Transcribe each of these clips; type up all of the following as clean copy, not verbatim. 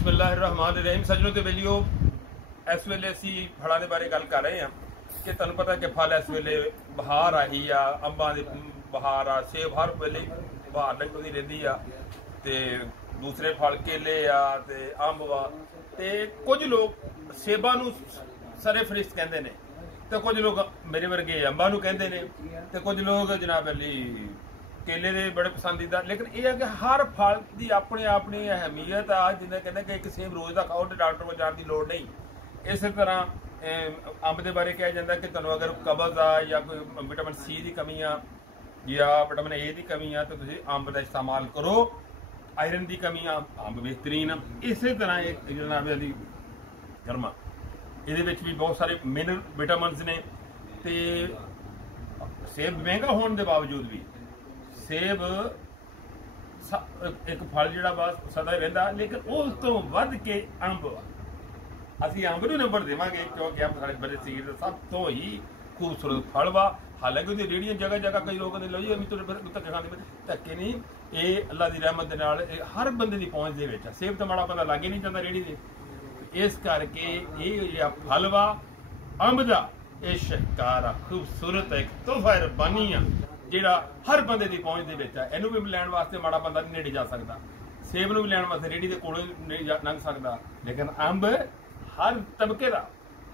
बिस्मिल्लाहिर्रहमानिर्रहीम। सजनों ते वेलियो इस वेले असी फलों के बारे गल कर रहे हैं कि तुहानूं पता कि फल इस वेले बहार आई आ, अंबां दी बहार आ, सेब हर वेले बहार लगदी रहिंदी आ ते दूसरे फल केले आ ते अंब वा ते कुछ लोग सेबां नूं सरे फरिश्त कहंदे ने ते कुछ लोग मेरे वर्गे अंबां नूं कहंदे ने ते कुछ लोग जनाब अली केले दे बड़े पसंदीदा। लेकिन यह है कि हर फल की अपनी अपनी अहमियत आ। जिन्हें कहते कि एक सेब रोज़ का खाओ तो डॉक्टर को जाने की लोड़ नहीं। इस तरह अंब के बारे कहा जाता है कि तुहानूं अगर कब्ज़ आ या कोई विटामिन सी की कमी आ या विटामिन ए की कमी आ तो तुसीं अंब का इस्तेमाल करो। आयरन की कमी आ अंब बेहतरीन आ। इस तरह एक जनाब अली गर्मा ये भी बहुत सारे मिनरल विटामिन ने ते सेब महंगा होने के बावजूद भी सेब एक फल जिहड़ा बस सदा रहिंदा, लेकिन उस तो वध के अंब असीं अंब नूं नंबर देवांगे क्योंकि अंब साडे बड़े शरीर दा सब तो ही खूबसूरत फल वा। हालांकि उहदी रेहड़ियां जगह जगह कई लोग लो जी अमीं धक्के खांदे धक्के नहीं, ये अल्लाह की रहमत दे नाल हर बंदे की पहुंच दे विच आ। सेब तो माड़ा बंदा लागे नहीं जांदा रेहड़ी दे, इस करके ये फल वा अंब दा ये शाहकार आ, खूबसूरत एक तोहफा रब्बानी आ जिहड़ा हर बंदे की पहुंच दे विच आ। इहनूं भी लैण वास्ते माड़ा बंदा नहीं नेड़े जा सकदा, सेब नूं भी लैण वास्ते रेहड़ी दे कोलों नहीं लंघ सकदा, लेकिन अंब हर तबके दा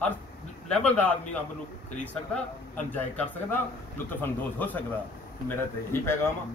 हर लैवल का आदमी अंब नूं खरीद सकदा, इंजॉय कर सकदा, लुत्फ अंदोज हो सकदा। मेरा तो यही पैगाम आ।